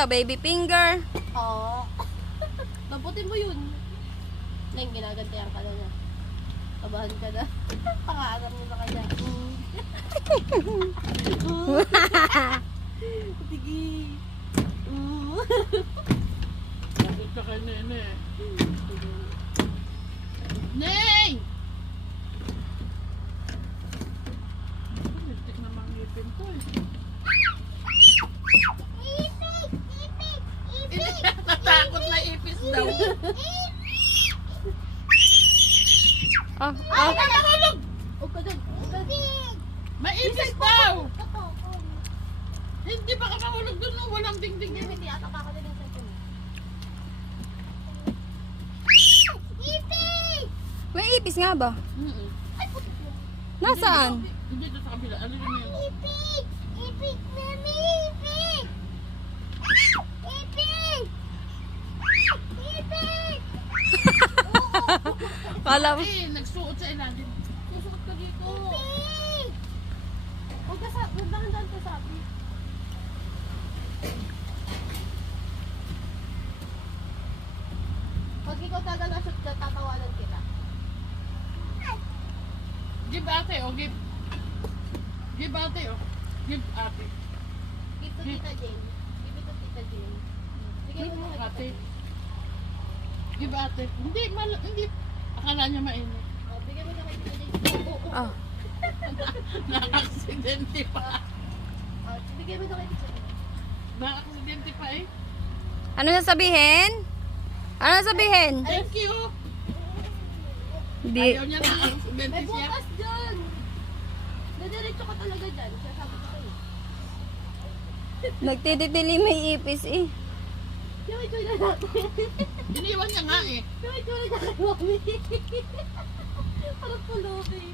sa baby finger. Oo. Mabutin mo yun. Neng, ginagantihan ka na na. Kabahan ka na. Pangarap mo na kanya. Sige. Bakit ka kay Nene? Neng! Mistik na mangipin to eh. Natakot na ipis daw. Ah, Ay, ah. nakahulog! Huwag ka dun. Huwag ka dun. Maipis daw! Totoo. Hindi ba ka mahulog doon no? Walang dingding Hindi, din. hindi. Atak ka din sa ito. May ipis nga ba? Ay, putik mo. Nasaan? Hindi doon sa kabila. Ano yun yun? Ipik! Ipik, mami! Ipik! Ipik! Ipik! Kala mo. Eh, nagsuot sa ilalim. Nasuot ka dito. Ipik! Huwag ka sa... Huwag dahan-dahan ka sabi. Pag ikaw talaga na-shoot ka, tatawanan kita. Give ate o give. Give ate o. Give ate. Give to Tita Jane. Give it to Tita Jane. Bigay mo na Ate. kita. Give ate. Hindi. Akala niya mainit. Oh, bigay mo na kay Tita Jane. Oo. Ah. Na-aksidente pa. Oh, bigay mo na kay Tita Jane. Na-aksidente pa eh. Ano sasabihin? Ano sasabihin? Thank you. Hindi. Ayaw niya na-aksidente May siya. bukas dyan. Nadiretso ka talaga dyan. Sasabi ko sa'yo. Nagtitili may ipis eh. Yung ito na natin. Iniwan niya nga eh. Yung ito na kay Mami. Parang tuloy.